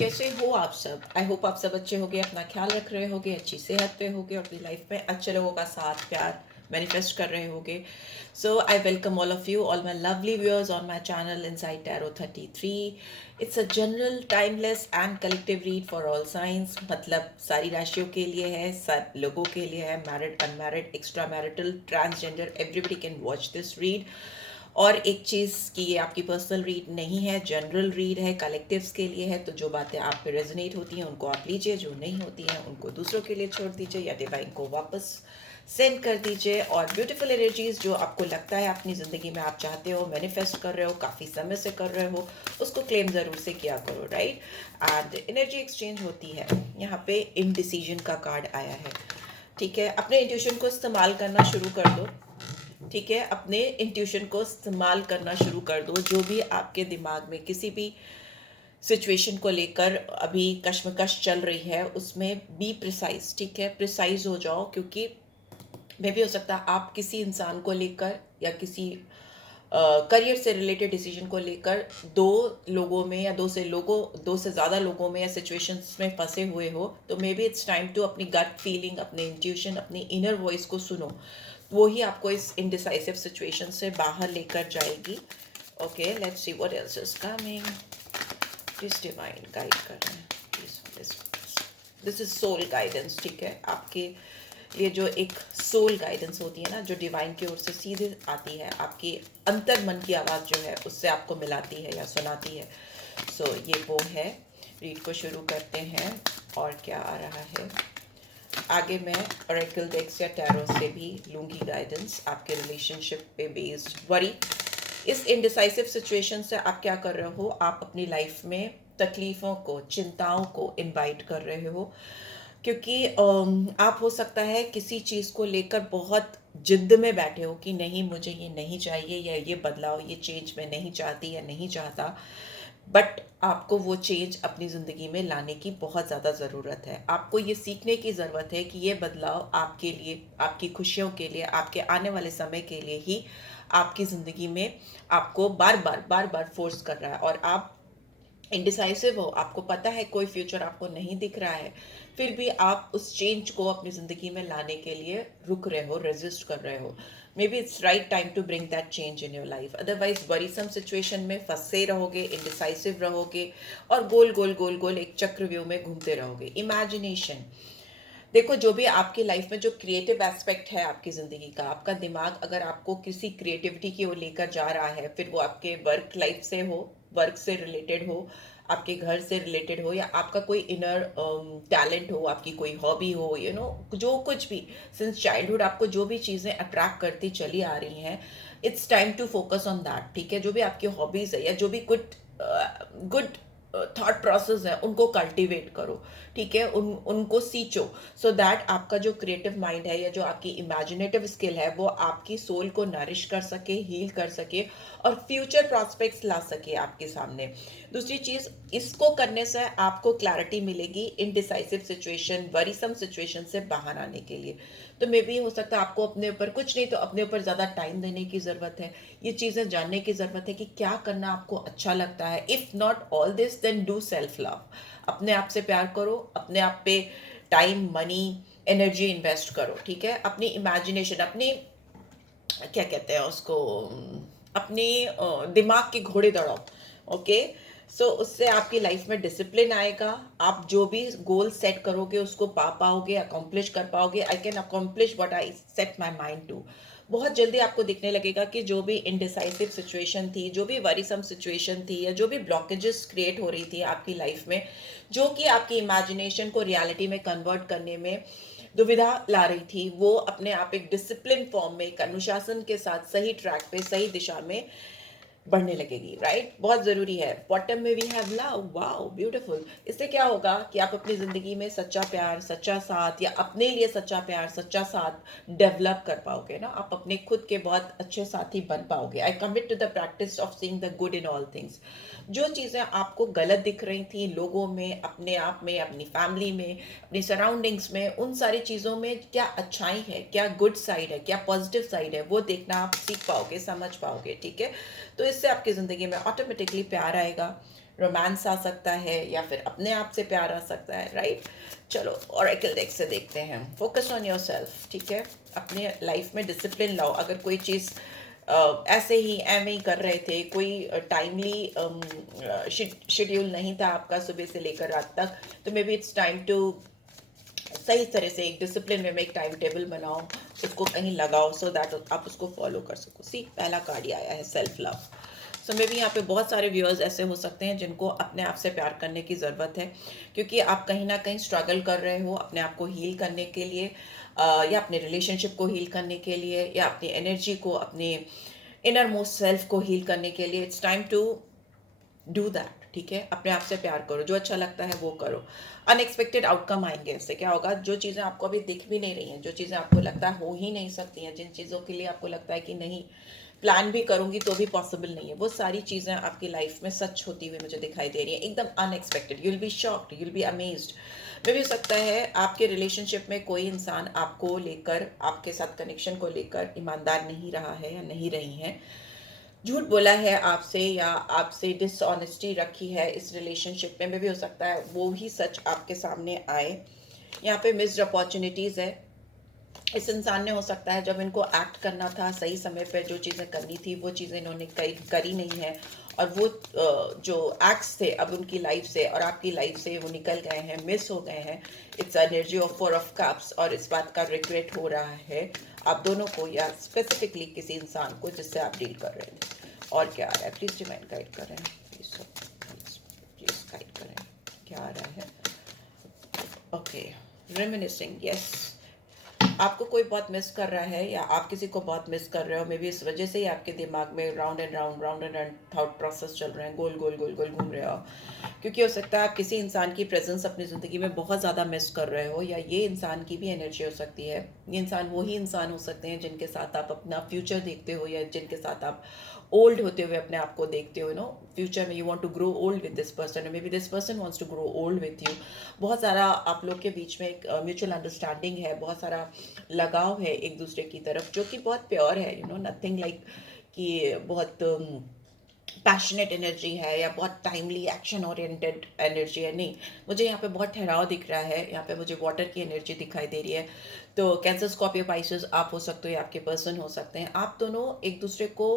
कैसे हो आप सब? आई होप आप सब अच्छे होगे, अपना ख्याल रख रहे होगे, अच्छी सेहत पे होगे और अपनी लाइफ में अच्छे लोगों का साथ प्यार मैनिफेस्ट कर रहे होगे. So I welcome all of you, all my lovely viewers on my channel Inside Tarot 33. It's a general, timeless and collective read for all signs. मतलब सारी राशियों के लिए है, सब लोगों के लिए है, married, unmarried, extramarital, transgender, everybody can watch this read. और एक चीज़ कि ये आपकी पर्सनल रीड नहीं है, जनरल रीड है, कलेक्टिव्स के लिए है. तो जो बातें आप पे रेजोनेट होती हैं उनको आप लीजिए, जो नहीं होती हैं उनको दूसरों के लिए छोड़ दीजिए या डिवाइन को वापस सेंड कर दीजिए. और ब्यूटीफुल एनर्जीज जो आपको लगता है अपनी ज़िंदगी में आप चाहते हो, मैनिफेस्ट कर रहे हो, काफ़ी समय से कर रहे हो, उसको क्लेम ज़रूर से किया करो. राइट. एंड एनर्जी एक्सचेंज होती है. यहाँ पे इनडिसीजन का कार्ड आया है. ठीक है, अपने इंट्यूशन को इस्तेमाल करना शुरू कर दो. ठीक है, अपने इंट्यूशन को इस्तेमाल करना शुरू कर दो. जो भी आपके दिमाग में किसी भी सिचुएशन को लेकर अभी कश्मकश चल रही है उसमें बी प्रिसाइज. ठीक है, प्रिसाइज हो जाओ, क्योंकि मे भी हो सकता है आप किसी इंसान को लेकर या किसी करियर से रिलेटेड डिसीजन को लेकर दो लोगों में या दो से ज़्यादा लोगों में या सिचुएशंस में फंसे हुए हो. तो maybe it's time to अपनी गट फीलिंग, अपने इंट्यूशन, अपनी इनर वॉइस को सुनो. वो ही आपको इस इनडिसाइसिव सिचुएशन से बाहर लेकर जाएगी. Okay, let's see what else is coming. Please divine guide कर रहे हैं. Please, this is soul guidance. ठीक है, आपके ये जो एक सोल गाइडेंस होती है ना, जो डिवाइन की ओर से सीधे आती है, आपकी अंतर मन की आवाज़ जो है उससे आपको मिलाती है या सुनाती है. सो ये वो है. रीड को शुरू करते हैं. और क्या आ रहा है आगे? मैं ओरेकल डेक्स या टैरो से भी लूँगी गाइडेंस आपके रिलेशनशिप पे बेस्ड. वरी, इस इनडिसाइसिव सिचुएशन से आप क्या कर रहे हो? आप अपनी लाइफ में तकलीफ़ों को, चिंताओं को इनवाइट कर रहे हो, क्योंकि आप हो सकता है किसी चीज़ को लेकर बहुत जिद्द में बैठे हो कि नहीं, मुझे ये नहीं चाहिए या ये बदलाव, ये चेंज मैं नहीं चाहती या नहीं चाहता. बट आपको वो चेंज अपनी ज़िंदगी में लाने की बहुत ज़्यादा ज़रूरत है. आपको ये सीखने की ज़रूरत है कि ये बदलाव आपके लिए, आपकी खुशियों के लिए, आपके आने वाले समय के लिए ही आपकी ज़िंदगी में आपको बार बार फोर्स कर रहा है. और आप इंडिसाइसिव हो, आपको पता है कोई फ्यूचर आपको नहीं दिख रहा है, फिर भी आप उस चेंज को अपनी ज़िंदगी में लाने के लिए रुक रहे हो, रेजिस्ट कर रहे हो. Maybe it's right time to bring that change in your life. Otherwise worrisome situation में फंसे रहोगे, इंडिसाइसिव रहोगे और गोल गोल गोल गोल एक चक्रव्यूह में घूमते रहोगे. इमेजिनेशन देखो, जो भी आपकी लाइफ में जो क्रिएटिव एस्पेक्ट है आपकी ज़िंदगी का, आपका दिमाग अगर आपको किसी क्रिएटिविटी की ओर लेकर जा रहा है, फिर वो आपके वर्क लाइफ से हो, वर्क से रिलेटेड हो, आपके घर से रिलेटेड हो, या आपका कोई इनर टैलेंट हो, आपकी कोई हॉबी हो, जो कुछ भी सिंस चाइल्डहुड आपको जो भी चीज़ें अट्रैक्ट करती चली आ रही हैं, it's time to focus on that. ठीक है, जो भी आपकी हॉबीज़ है या जो भी गुड गुड थॉट प्रोसेस है उनको कल्टीवेट करो. ठीक है, उनको सींचो, सो दैट आपका जो क्रिएटिव माइंड है या जो आपकी इमेजिनेटिव स्किल है वो आपकी सोल को नरिश कर सके, हील कर सके और फ्यूचर प्रॉस्पेक्ट्स ला सके आपके सामने. दूसरी चीज़, इसको करने से आपको क्लैरिटी मिलेगी इनडिसाइसिव सिचुएशन, वरीसम सिचुएशन से बाहर आने के लिए. तो मे बी हो सकता है आपको अपने ऊपर, कुछ नहीं तो अपने ऊपर ज़्यादा टाइम देने की ज़रूरत है. ये चीज़ें जानने की ज़रूरत है कि क्या करना आपको अच्छा लगता है. If not all this, then do self love. अपने आप से प्यार करो, अपने आप पे टाइम, मनी, एनर्जी इन्वेस्ट करो. ठीक है, अपनी इमेजिनेशन, अपनी क्या कहते हैं उसको, अपनी दिमाग के घोड़े दौड़ाओ. ओके, सो उससे आपकी लाइफ में डिसिप्लिन आएगा. आप जो भी गोल सेट करोगे उसको पा पाओगे, अकम्प्लिश कर पाओगे. I can accomplish what I set my mind to. बहुत जल्दी आपको दिखने लगेगा कि जो भी इनडिसाइसिव सिचुएशन थी, जो भी वरीसम सिचुएशन थी, या जो भी ब्लॉकेजेस क्रिएट हो रही थी आपकी लाइफ में, जो कि आपकी इमेजिनेशन को रियलिटी में कन्वर्ट करने में दुविधा ला रही थी, वो अपने आप एक डिसिप्लिन फॉर्म में, एक अनुशासन के साथ सही ट्रैक पे, सही दिशा में बढ़ने लगेगी. राइट, बहुत ज़रूरी है. बॉटम में we have love. Wow, beautiful. इससे क्या होगा कि आप अपनी ज़िंदगी में सच्चा प्यार, सच्चा साथ, या अपने लिए सच्चा प्यार, सच्चा साथ डेवलप कर पाओगे ना. आप अपने खुद के बहुत अच्छे साथी बन पाओगे. I commit to the practice of seeing the good in all things. जो चीज़ें आपको गलत दिख रही थी लोगों में, अपने आप में, अपनी फैमिली में, अपनी सराउंडिंग्स में, उन सारी चीज़ों में क्या अच्छाई है, क्या गुड साइड है, क्या पॉजिटिव साइड है, वो देखना आप सीख पाओगे, समझ पाओगे. ठीक है, तो इससे आपकी ज़िंदगी में ऑटोमेटिकली प्यार आएगा, रोमांस आ सकता है या फिर अपने आप से प्यार आ सकता है, राइट। चलो ऑरेकल डेक से देखते हैं। फोकस ऑन योर सेल्फ, ठीक है। अपने लाइफ में डिसिप्लिन लाओ। अगर कोई चीज़ ऐसे ही एवं ही कर रहे थे, कोई टाइमली शेड्यूल नहीं था आपका सुबह से लेकर रात तक, तो maybe it's time to सही तरह से एक डिसिप्लिन में एक टाइम टेबल बनाओ, उसको कहीं लगाओ, सो दैट आप उसको फॉलो कर सको। सी पहला कार्ड ही आया है सेल्फ लव। सो मे भी यहाँ पे बहुत सारे व्यूअर्स ऐसे हो सकते हैं जिनको अपने आप से प्यार करने की ज़रूरत है, क्योंकि आप कहीं ना कहीं स्ट्रगल कर रहे हो अपने आप को हील करने के लिए, या अपने रिलेशनशिप को हील करने के लिए, या अपनी एनर्जी को, अपने इनर मोस्ट सेल्फ को हील करने के लिए। It's time to do that, ठीक है। अपने आप से प्यार करो, जो अच्छा लगता है वो करो। अनएक्सपेक्टेड आउटकम आएंगे। इससे क्या होगा, जो चीज़ें आपको अभी दिख भी नहीं रही हैं, जो चीज़ें आपको लगता है हो ही नहीं सकती हैं, जिन चीज़ों के लिए आपको लगता है कि नहीं प्लान भी करूंगी तो भी पॉसिबल नहीं है, वो सारी चीज़ें आपकी लाइफ में सच होती हुई मुझे दिखाई दे रही है, एकदम unexpected. You'll be shocked, you'll be amazed. मे भी हो सकता है आपके रिलेशनशिप में कोई इंसान आपको लेकर, आपके साथ कनेक्शन को लेकर ईमानदार नहीं रहा है या नहीं रही है, झूठ बोला है आपसे या आपसे डिसऑनेस्टी रखी है इस रिलेशनशिप में भी हो सकता है वो ही सच आपके सामने आए। यहाँ पे मिस्ड अपॉर्चुनिटीज़ है। इस इंसान ने हो सकता है जब इनको एक्ट करना था सही समय पर, जो चीज़ें करनी थी वो चीज़ें इन्होंने करी नहीं है, और वो जो एक्ट्स थे अब उनकी लाइफ से और आपकी लाइफ से वो निकल गए हैं, मिस हो गए हैं। It's energy of 4 of cups, और इस बात का रिग्रेट हो रहा है आप दोनों को, या स्पेसिफिकली किसी इंसान को जिससे आप डील कर रहे हैं। और क्या आ रहा है, प्लीज डिवाइन गाइड करें, प्लीज गाइड करें, क्या आ रहा है। Okay, reminiscing, yes. आपको कोई बहुत मिस कर रहा है या आप किसी को बहुत मिस कर रहे हो, मे बी इस वजह से ही आपके दिमाग में round and round thought process चल रहे हैं, गोल गोल गोल गोल घूम रहे हो। क्योंकि हो सकता है आप किसी इंसान की प्रेजेंस अपनी ज़िंदगी में बहुत ज़्यादा मिस कर रहे हो, या ये इंसान की भी एनर्जी हो सकती है। ये इंसान वही इंसान हो सकते हैं जिनके साथ आप अपना फ्यूचर देखते हो, या जिनके साथ आप ओल्ड होते हुए अपने आप को देखते हो। नो, फ्यूचर में you want to grow old with this person, maybe this person wants to grow old with you. बहुत सारा आप लोग के बीच में एक म्यूचुअल अंडरस्टैंडिंग है, बहुत सारा लगाव है एक दूसरे की तरफ, जो कि बहुत प्योर है। यू नो, नथिंग लाइक कि बहुत पैशनेट एनर्जी है या बहुत टाइमली एक्शन ओरिएंटेड एनर्जी है, नहीं। मुझे यहाँ पे बहुत ठहराव दिख रहा है, यहाँ पे मुझे वाटर की एनर्जी दिखाई दे रही है। तो कैंसर, स्कॉर्पियो, पाइसेस आप हो सकते हो या आपके पर्सन हो सकते हैं। आप दोनों एक दूसरे को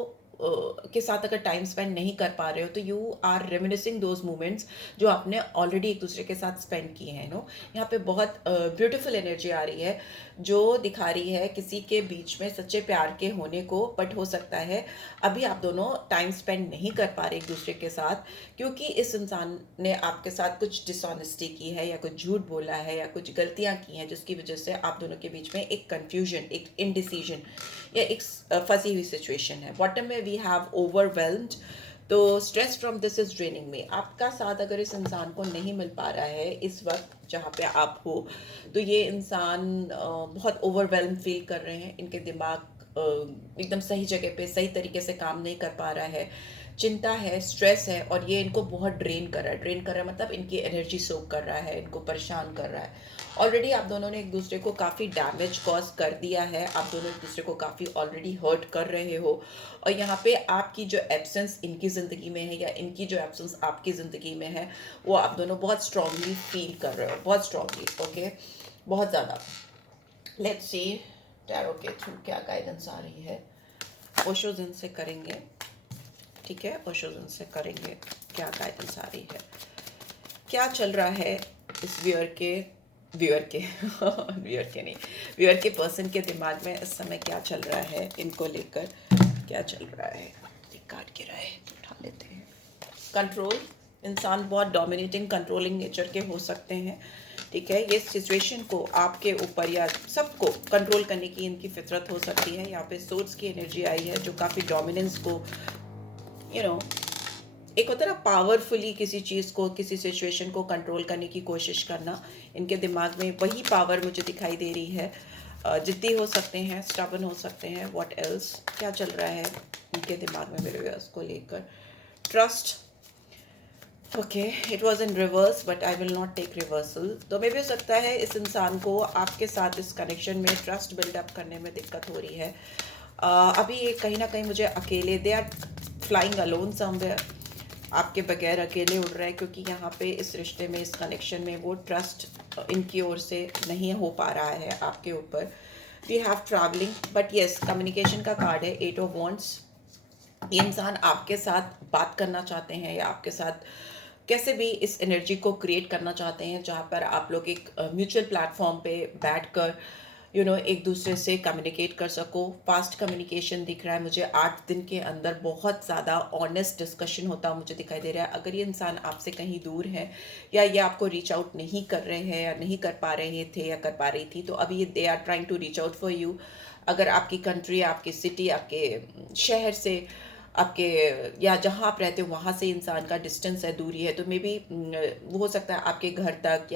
के साथ अगर टाइम स्पेंड नहीं कर पा रहे हो तो you are reminiscing those moments जो आपने ऑलरेडी एक दूसरे के साथ स्पेंड किए हैं। नो, यहाँ पे बहुत ब्यूटीफुल एनर्जी आ रही है जो दिखा रही है किसी के बीच में सच्चे प्यार के होने को, बट हो सकता है अभी आप दोनों टाइम स्पेंड नहीं कर पा रहे एक दूसरे के साथ, क्योंकि इस इंसान ने आपके साथ कुछ डिसऑनेस्टी की है या कुछ झूठ बोला है या कुछ गलतियाँ की हैं, जिसकी वजह से आप दोनों के बीच में एक कन्फ्यूजन, एक इनडिसीजन या एक फंसी हुई सिचुएशन है। बॉटम में वी हैव ओवरवेल्म्ड, तो stress from this is draining में। आपका साथ अगर इस इंसान को नहीं मिल पा रहा है इस वक्त जहाँ पे आप हो, तो ये इंसान बहुत ओवरवेल्म फील कर रहे हैं, इनके दिमाग एकदम सही जगह पे सही तरीके से काम नहीं कर पा रहा है, चिंता है, स्ट्रेस है, और ये इनको बहुत ड्रेन कर रहा है। ड्रेन कर रहा है मतलब इनकी एनर्जी सोक कर रहा है, इनको परेशान कर रहा है। ऑलरेडी आप दोनों ने एक दूसरे को काफ़ी डैमेज कॉज कर दिया है, आप दोनों एक दूसरे को काफ़ी ऑलरेडी हर्ट कर रहे हो, और यहाँ पे आपकी जो एब्सेंस इनकी ज़िंदगी में है या इनकी जो एब्सेंस आपकी ज़िंदगी में है, वो आप दोनों बहुत स्ट्रांगली फील कर रहे हो, बहुत स्ट्रांगली। ओके, बहुत ज़्यादा। लेट्स सी टैरो के थ्रू क्या गाइडेंस आ रही है। ओशो जिन से करेंगे, ठीक है, ओशो जिन से करेंगे क्या गाइडेंस आ रही है, क्या चल रहा है इस व्यूअर के व्यूअर के पर्सन के दिमाग में इस समय क्या चल रहा है, इनको लेकर क्या चल रहा है। एक कार्ड गिरा है, उठा लेते हैं। कंट्रोल, इंसान बहुत डोमिनेटिंग, कंट्रोलिंग नेचर के हो सकते हैं, ठीक है। ये सिचुएशन को आपके ऊपर या सबको कंट्रोल करने की इनकी फितरत हो सकती है। यहाँ पे सोर्स की एनर्जी आई है जो काफ़ी डोमिनेंस को, यू नो, एक होता है ना पावरफुली किसी चीज़ को, किसी सिचुएशन को कंट्रोल करने की कोशिश करना, इनके दिमाग में वही पावर मुझे दिखाई दे रही है। जिद्दी हो सकते हैं, स्टबर्न हो सकते हैं, व्हाट एल्स, क्या चल रहा है इनके दिमाग में मेरे व्यूअर्स को लेकर। Trust, okay, it was in reverse but I will not take reversal. तो मे भी हो सकता है इस इंसान को आपके साथ इस कनेक्शन में ट्रस्ट बिल्डअप करने में दिक्कत हो रही है। अभी ये कहीं ना कहीं मुझे अकेले, they are flying alone somewhere, आपके बगैर अकेले उड़ रहे हैं, क्योंकि यहाँ पे इस रिश्ते में, इस कनेक्शन में वो ट्रस्ट इनकी ओर से नहीं हो पा रहा है आपके ऊपर. We have travelling, but yes communication का कार्ड है, 8 ऑफ वॉन्ड्स. ये इंसान आपके साथ बात करना चाहते हैं या आपके साथ कैसे भी इस एनर्जी को क्रिएट करना चाहते हैं, जहाँ पर आप लोग एक म्यूचुअल प्लेटफॉर्म पे बैठकर एक दूसरे से कम्युनिकेट कर सको. फास्ट कम्युनिकेशन दिख रहा है मुझे. 8 दिन के अंदर बहुत ज़्यादा ऑनेस्ट डिस्कशन होता मुझे दिखाई दे रहा है. अगर ये इंसान आपसे कहीं दूर है या ये आपको रीच आउट नहीं कर रहे हैं या नहीं कर पा रहे थे या कर पा रही थी, तो अभी ये they are trying to reach out for you. अगर आपकी कंट्री, आपकी सिटी, आपके शहर से, आपके या जहाँ आप रहते हो वहाँ से इंसान का डिस्टेंस है, दूरी है, तो मे बी वो हो सकता है आपके घर तक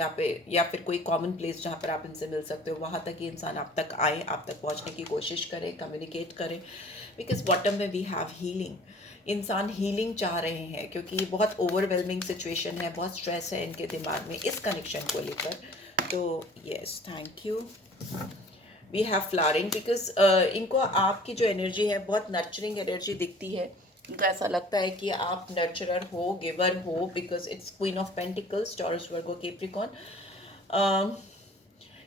या फिर कोई कॉमन प्लेस जहाँ पर आप इनसे मिल सकते हो, वहाँ तक ये इंसान आप तक आए, आप तक पहुँचने की कोशिश करे, कम्युनिकेट करें. बिकॉज बॉटम में वी हैव हीलिंग. इंसान हीलिंग चाह रहे हैं क्योंकि बहुत ओवरवेलमिंग सिचुएशन है, बहुत स्ट्रेस है इनके दिमाग में इस कनेक्शन को लेकर. तो yes, thank you. We have flowering because इनको आपकी जो एनर्जी है बहुत नर्चरिंग एनर्जी दिखती है. इनको ऐसा लगता है कि आप नर्चरर हो, गिवर हो, because it's queen of pentacles, Taurus, Virgo, Capricorn.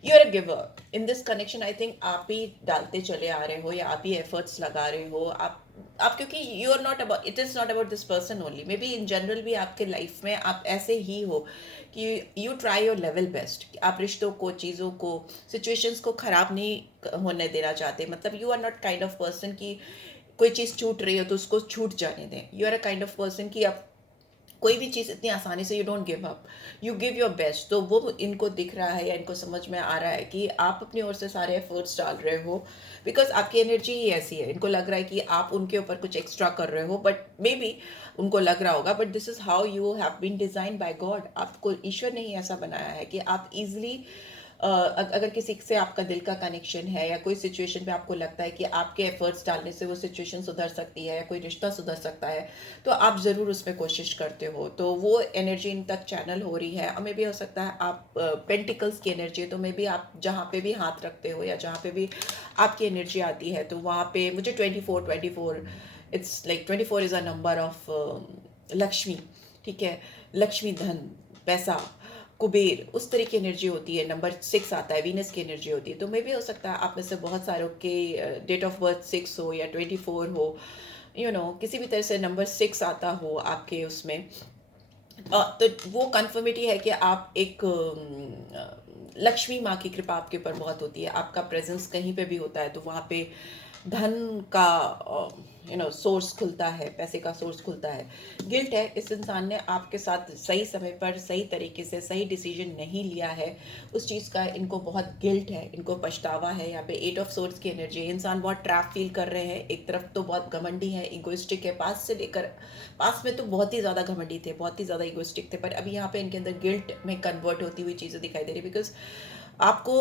You are a giver in this connection. I think आप ही डालते चले आ रहे हो या आप ही एफर्ट्स लगा रहे हो. आप क्योंकि you are not about, it is not about this person only, maybe in general भी आपके लाइफ में आप ऐसे ही हो कि you try your level best. आप रिश्तों को, चीज़ों को, सिचुएशंस को ख़राब नहीं होने देना चाहते. मतलब you are not kind of person कि कोई चीज़ छूट रही हो तो उसको छूट जाने दें. You are a kind of person कि आप कोई भी चीज़ इतनी आसानी से you don't give up, you give your best. तो वो इनको दिख रहा है या इनको समझ में आ रहा है कि आप अपनी ओर से सारे एफर्ट्स डाल रहे हो, बिकॉज आपकी एनर्जी ही ऐसी है. इनको लग रहा है कि आप उनके ऊपर कुछ एक्स्ट्रा कर रहे हो, बट मे बी उनको लग रहा होगा, but this is how you have been design by God. आपको ईश्वर ने ही ऐसा बनाया है कि आप ईजिली अगर किसी से आपका दिल का कनेक्शन है या कोई सिचुएशन पे आपको लगता है कि आपके एफर्ट्स डालने से वो सिचुएशन सुधर सकती है या कोई रिश्ता सुधर सकता है, तो आप ज़रूर उसमें कोशिश करते हो. तो वो एनर्जी इन तक चैनल हो रही है. और मे भी हो सकता है आप पेंटिकल्स की एनर्जी है, तो मे बी आप जहाँ पे भी हाथ रखते हो या जहाँ पे भी आपकी एनर्जी आती है, तो वहाँ पे मुझे 24 it's like 24 is a number of Lakshmi. ठीक है, लक्ष्मी, धन, पैसा, कुबेर, उस तरह की एनर्जी होती है. नंबर 6 आता है, वीनस की एनर्जी होती है. तो मे भी हो सकता है आप में से बहुत सारों के डेट ऑफ बर्थ 6 हो या 24 हो, किसी भी तरह से नंबर 6 आता हो आपके उसमें. तो वो कन्फर्मिटी है कि आप एक लक्ष्मी माँ की कृपा आपके ऊपर बहुत होती है. आपका प्रेजेंस कहीं पे भी होता है तो वहाँ पे धन का सोर्स खुलता है, पैसे का सोर्स खुलता है. गिल्ट है, इस इंसान ने आपके साथ सही समय पर सही तरीके से सही डिसीजन नहीं लिया है, उस चीज़ का इनको बहुत गिल्ट है, इनको पछतावा है. यहाँ पे 8 ऑफ सोर्ड्स की एनर्जी है. इंसान बहुत ट्रैप फील कर रहे हैं. एक तरफ तो बहुत घमंडी है, इगोइस्टिक है. पास में तो बहुत ही ज़्यादा घमंडी थे, बहुत ही ज़्यादा इगोइस्टिक थे, पर अभी यहाँ पे इनके अंदर गिल्ट में कन्वर्ट होती हुई चीज़ें दिखाई दे रही. बिकॉज आपको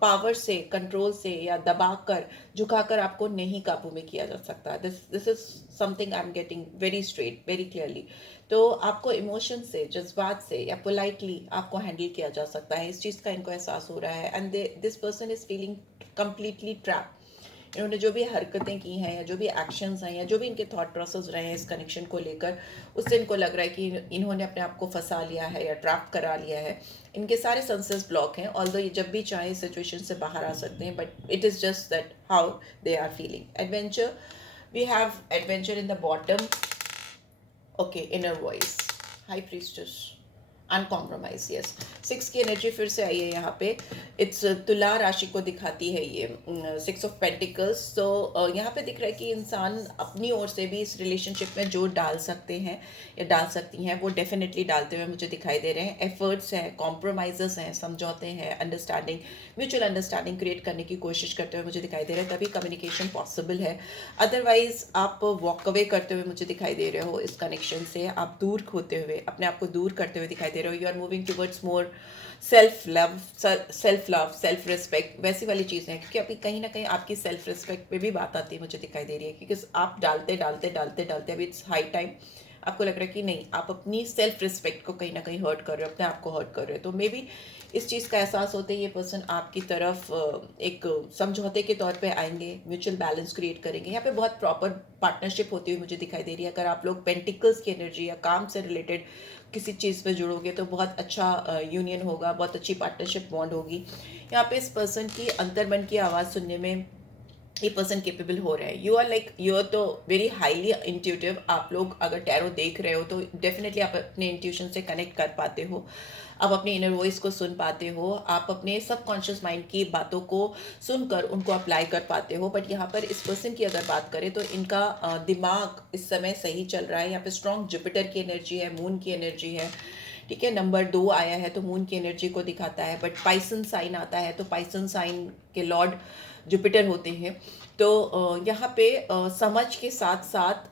पावर से, कंट्रोल से या दबाकर, झुकाकर आपको नहीं काबू में किया जा सकता. This is something I am getting very straight, very clearly. तो आपको इमोशन से, जज्बात से या पोलाइटली आपको हैंडल किया जा सकता है. इस चीज़ का इनको एहसास हो रहा है. And this person is feeling completely trap. इन्होंने जो भी हरकतें की हैं या जो भी एक्शंस हैं या जो भी इनके थॉट प्रोसेस रहे हैं इस कनेक्शन को लेकर, उससे इनको लग रहा है कि इन्होंने अपने आप को फंसा लिया है या ट्रैप करा लिया है. इनके सारे सेंसेस ब्लॉक हैं, ऑल्दो ये जब भी चाहे इस सिचुएशन से बाहर आ सकते हैं, but it is just that how they are feeling. Adventure, we have adventure in the bottom. Okay, inner voice, high priestess, uncompromise. Yes, 6 की एनर्जी फिर से आई है यहाँ पे. इट्स तुला राशि को दिखाती है ये 6 ऑफ पेंटिकल्स. तो यहाँ पे दिख रहा है कि इंसान अपनी ओर से भी इस रिलेशनशिप में जो डाल सकते हैं या डाल सकती हैं वो डेफिनेटली डालते हुए मुझे दिखाई दे रहे हैं. एफर्ट्स हैं, कॉम्प्रोमाइज़ हैं, समझौते हैं, अंडरस्टैंडिंग, म्यूचुअल अंडरस्टैंडिंग क्रिएट करने की कोशिश करते हुए मुझे दिखाई दे रहे हैं. तभी कम्युनिकेशन पॉसिबल है. अदरवाइज आप वॉक अवे करते हुए मुझे दिखाई दे रहे हो इस कनेक्शन से. आप दूर होते हुए, अपने आप को दूर करते हुए दिखाई दे रहे हो. You are moving towards more self love, self respect, वैसी वाली चीज़ें हैं. क्योंकि अभी कहीं ना कहीं आपकी सेल्फ रिस्पेक्ट पे भी बात आती है मुझे दिखाई दे रही है. क्योंकि आप डालते डालते डालते डालते अभी इट्स हाई टाइम आपको लग रहा है कि नहीं, आप अपनी सेल्फ रिस्पेक्ट को कहीं ना कहीं हर्ट कर रहे हो, अपने आप को हर्ट कर रहे हो। तो मे बी इस चीज़ का एहसास होते ही ये पर्सन आपकी तरफ एक समझौते के तौर पे आएंगे, म्यूचुअल बैलेंस क्रिएट करेंगे। यहाँ पे बहुत प्रॉपर पार्टनरशिप होती हुई मुझे दिखाई दे रही है। अगर आप लोग पेंटिकल्स की एनर्जी या काम से रिलेटेड किसी चीज़ में जुड़ोगे तो बहुत अच्छा यूनियन होगा, बहुत अच्छी पार्टनरशिप बॉन्ड होगी। यहाँ पे इस पर्सन की अंतर्मन की आवाज़ सुनने में ये पर्सन केपेबल हो रहा है। यू आर तो वेरी हाईली इंट्यूटिव। आप लोग अगर टैरो देख रहे हो तो डेफिनेटली आप अपने इंट्यूशन से कनेक्ट कर पाते हो, आप अपने इनर वॉइस को सुन पाते हो, आप अपने सबकॉन्शियस माइंड की बातों को सुनकर उनको अप्लाई कर पाते हो। बट यहाँ पर इस पर्सन की अगर बात करें तो इनका दिमाग इस समय सही चल रहा है। यहाँ पे स्ट्रॉन्ग जुपिटर की एनर्जी है, मून की एनर्जी है, ठीक है। नंबर 2 आया है तो मून की एनर्जी को दिखाता है। बट पाइसन साइन आता है तो पाइसन साइन के लॉर्ड जुपिटर होते हैं। तो यहाँ पे समझ के साथ साथ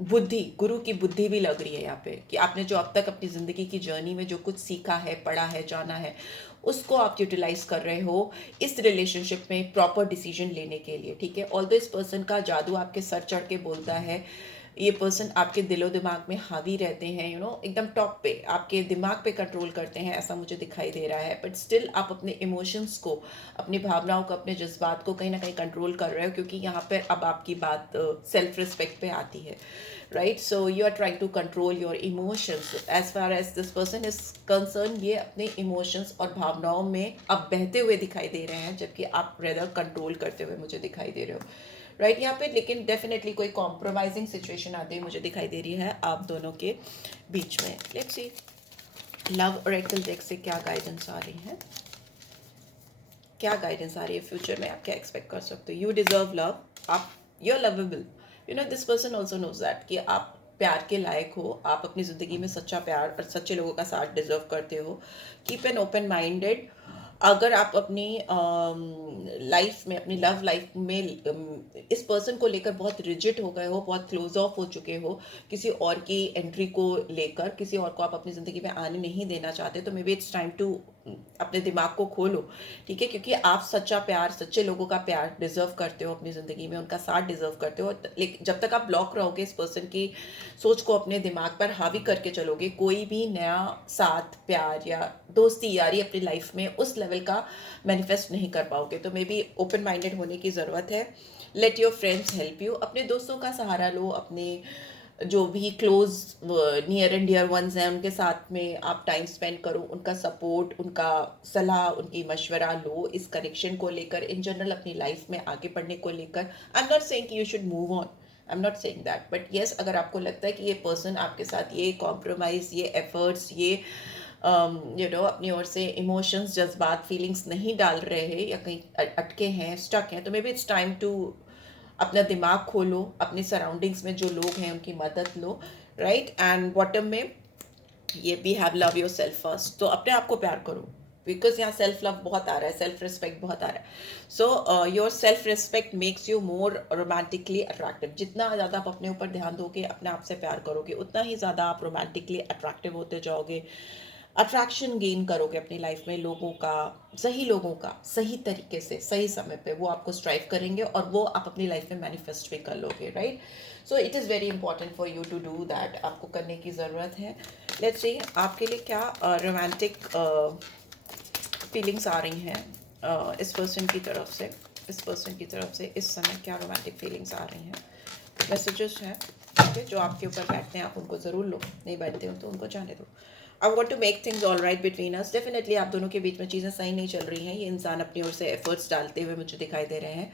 बुद्धि, गुरु की बुद्धि भी लग रही है यहाँ पे, कि आपने जो अब तक अपनी ज़िंदगी की जर्नी में जो कुछ सीखा है, पढ़ा है, जाना है, उसको आप यूटिलाइज कर रहे हो इस रिलेशनशिप में प्रॉपर डिसीजन लेने के लिए, ठीक है। ऑल्दो इस पर्सन का जादू आपके सर चढ़ के बोलता है, ये पर्सन आपके दिलो दिमाग में हावी रहते हैं, एकदम टॉप पे आपके दिमाग पे कंट्रोल करते हैं, ऐसा मुझे दिखाई दे रहा है। बट स्टिल आप अपने इमोशंस को, अपनी भावनाओं को, अपने जज्बात को कहीं ना कहीं कंट्रोल कर रहे हो, क्योंकि यहाँ पर अब आपकी बात सेल्फ रिस्पेक्ट पे आती है, right. So you are trying to control your emotions as far as this person is concern. ये अपने इमोशंस और भावनाओं में अब बहते हुए दिखाई दे रहे हैं, जबकि आप रेदर कंट्रोल करते हुए मुझे दिखाई दे रहे हो, राइट। यहाँ पे लेकिन डेफिनेटली कोई कॉम्प्रोमाइजिंग सिचुएशन आती हुई मुझे दिखाई दे रही है आप दोनों के बीच में। Let's see love Oracle deck से क्या गाइडेंस आ रही है, क्या गाइडेंस आ रही है फ्यूचर में, आप क्या एक्सपेक्ट कर सकते हो। यू डिजर्व लव, आप you are lovable, this person also knows that कि आप प्यार के लायक हो, आप अपनी ज़िंदगी में सच्चा प्यार और सच्चे लोगों का साथ डिजर्व करते हो। Keep an open minded. अगर आप अपनी लाइफ में, अपनी लव लाइफ में इस पर्सन को लेकर बहुत रिजिड हो गए हो, बहुत क्लोज ऑफ हो चुके हो, किसी और की एंट्री को लेकर किसी और को आप अपनी ज़िंदगी में आने नहीं देना चाहते, तो maybe it's time to अपने दिमाग को खोलो, ठीक है। क्योंकि आप सच्चा प्यार, सच्चे लोगों का प्यार डिजर्व करते हो अपनी ज़िंदगी में, उनका साथ डिजर्व करते हो। लेकिन जब तक आप ब्लॉक रहोगे, इस पर्सन की सोच को अपने दिमाग पर हावी करके चलोगे, कोई भी नया साथ, प्यार या दोस्ती, यारी अपनी लाइफ में उस लेवल का मैनिफेस्ट नहीं कर पाओगे। तो मे बी ओपन माइंडेड होने की ज़रूरत है। Let your friends help you, अपने दोस्तों का सहारा लो, अपने जो भी close near and dear ones हैं उनके साथ में आप टाइम स्पेंड करो, उनका सपोर्ट, उनका सलाह, उनकी मशवरा लो इस कनेक्शन को लेकर, इन जनरल अपनी लाइफ में आगे बढ़ने को लेकर। आई एम नॉट सेइंग कि you should move on, I am not saying that, but yes, अगर आपको लगता है कि ये पर्सन आपके साथ ये कॉम्प्रोमाइज़, ये एफर्ट्स, ये अपनी ओर से इमोशंस, जज्बात, फीलिंग्स नहीं डाल रहे हैं या कहीं अटके हैं, स्टक हैं, तो maybe it's time to अपना दिमाग खोलो, अपने सराउंडिंग्स में जो लोग हैं उनकी मदद लो, राइट। एंड बॉटम में ये भी have love your self first, तो अपने आप को प्यार करो, बिकॉज यहाँ सेल्फ लव बहुत आ रहा है, सेल्फ रिस्पेक्ट बहुत आ रहा है। So your self respect makes you more romantically attractive. जितना ज़्यादा आप अपने ऊपर ध्यान दोगे, अपने आप से प्यार करोगे, उतना ही ज़्यादा आप रोमांटिकली अट्रैक्टिव होते जाओगे, अट्रैक्शन गेन करोगे अपनी लाइफ में। लोगों का सही तरीके से, सही समय पे वो आपको स्ट्राइव करेंगे और वो आप अपनी लाइफ में मैनिफेस्ट भी कर लोगे, right. So it is very important for you to do that, आपको करने की ज़रूरत है। लेट्स सी आपके लिए क्या रोमांटिक फीलिंग्स आ रही हैं इस पर्सन की तरफ से, इस समय क्या रोमांटिक फीलिंग्स आ रही हैं, मैसेजेस हैं, ठीक है। जो आपके ऊपर बैठते हैं आप उनको ज़रूर लो, नहीं बैठते हो तो उनको जाने दो। I want to make things all right between us. Definitely आप दोनों के बीच में चीज़ें सही नहीं चल रही हैं, ये इंसान अपनी ओर से एफर्ट्स डालते हुए मुझे दिखाई दे रहे हैं।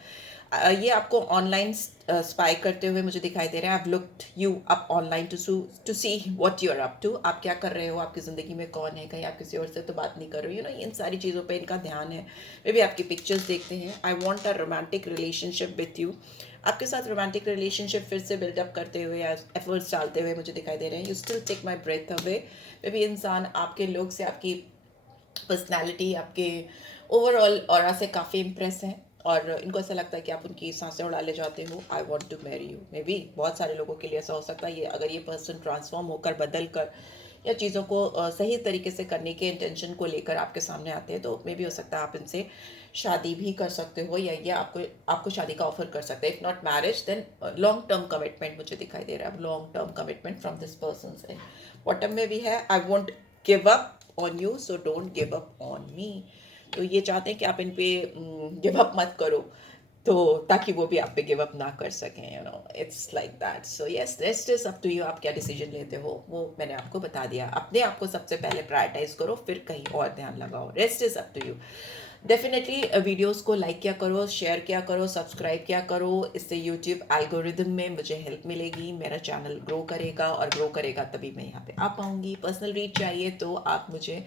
ये आपको ऑनलाइन स्पाई करते हुए मुझे दिखाई दे रहा है। I looked you up online to see what you are up to, आप क्या कर रहे हो, आपकी ज़िंदगी में कौन है, कहीं आप किसी और से तो बात नहीं कर रहे हो, इन सारी चीज़ों पे इनका ध्यान है। वे भी आपकी पिक्चर्स देखते हैं। I want a romantic relationship with you, आपके साथ रोमांटिक रिलेशनशिप फिर से बिल्डअप करते हुए या एफर्ट्स डालते हुए मुझे दिखाई दे रहे हैं। You still take my breath away. वे भी इंसान आपके लोग से, आपकी पर्सनैलिटी, आपके ओवरऑल ऑरा से काफ़ी इम्प्रेस हैं और इनको ऐसा लगता है कि आप उनकी सांसें उड़ा ले जाते हो। I want to marry you, maybe बहुत सारे लोगों के लिए ऐसा हो सकता है। ये अगर ये पर्सन ट्रांसफॉर्म होकर, बदल कर या चीज़ों को सही तरीके से करने के इंटेंशन को लेकर आपके सामने आते हैं, तो मे भी हो सकता है आप इनसे शादी भी कर सकते हो, या ये आपको आपको शादी का ऑफर कर सकते हैं। If not marriage then long term commitment मुझे दिखाई दे रहा है, long term commitment from this person से। बॉटम में भी है I won't give up on you so don't give up on me. तो ये चाहते हैं कि आप इन पे गिव अप मत करो, तो ताकि वो भी आप पे गिव अप ना कर सकें, you know, it's like that. So yes, rest is up to you, आप क्या डिसीजन लेते हो वो मैंने आपको बता दिया। अपने आप को सबसे पहले प्रायोरिटाइज करो, फिर कहीं और ध्यान लगाओ। Rest is up to you. Definitely videos को लाइक किया करो, शेयर किया करो, सब्सक्राइब किया करो, इससे यूट्यूब एल्गोरिदम में मुझे हेल्प मिलेगी, मेरा चैनल ग्रो करेगा, और ग्रो करेगा तभी मैं यहाँ पे आ पाऊँगी। पर्सनल रीच चाहिए तो आप मुझे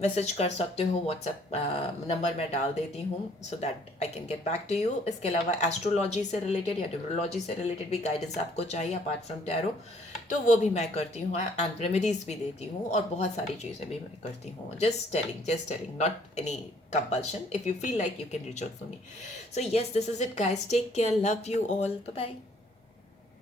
मैसेज कर सकते हो, व्हाट्सएप नंबर मैं डाल देती हूँ, so that I can get back to you. इसके अलावा एस्ट्रोलॉजी से रिलेटेड या न्यूमरोलॉजी से रिलेटेड भी गाइडेंस आपको चाहिए अपार्ट फ्रॉम टैरो, तो वो भी मैं करती हूँ, एंड रेमेडीज भी देती हूँ, और बहुत सारी चीज़ें भी मैं करती हूँ। Just telling, not any compulsion. If you feel like, you can reach out for me. So yes, this is it guys, take care, love you all, bye bye.